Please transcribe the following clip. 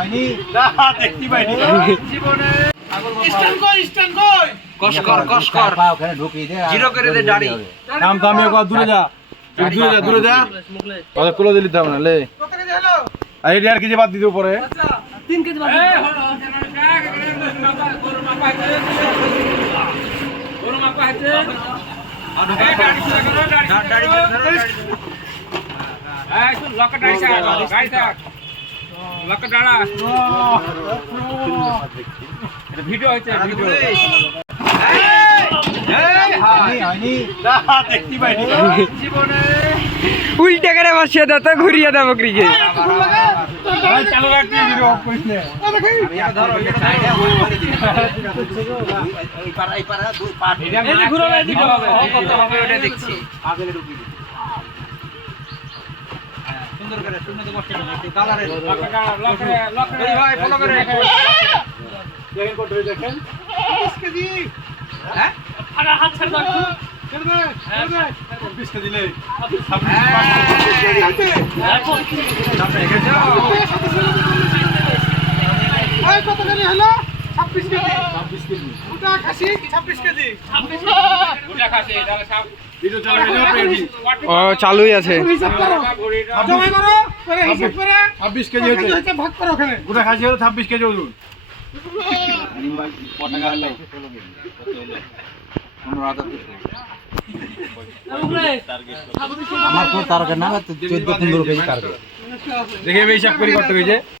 হয়নি কস কর কস কর পা ওখানে ঢুকিয়ে দে জিরো করে দে দাড়ি। নাম থামিয়ে কর দূরে যা। দূরে যা দূরে যা। ওদের কুলো দিলি দাম না লে। আর এই দেড় কেজি বাদ দিতে পরে দাড়ি ধরো, দাড়ি। ভিডিও হয়েছে ভিডিও হয়নি হয়নি উল্টে করে বসিয়ে দাও তো ঘুরিয়ে দাও বকরিকে চালু রাখতে এই পাড়া এই পাড়া দুই পা ভিডিও হবে কত দেখছি সুন্দর করে শূন্য তো বসে একটু কালারে ভাই ফলো করে দেখেন কত দেখেন। হ্যাঁ? হাত ছেড়ে দাও বিশ কেজি লে ছাব্বিশ কেজি। ওটা খাসি হয়ে যাবে রেডি ও চালুই আছে। ছাব্বিশ কেজি হচ্ছে গোটা খাসি হলো ছাব্বিশ কেজি ওজন। আমার তো তারকা না চোদ্দ পনেরো কেজি তারকা। দেখে বেশি করি করতে হয়েছে।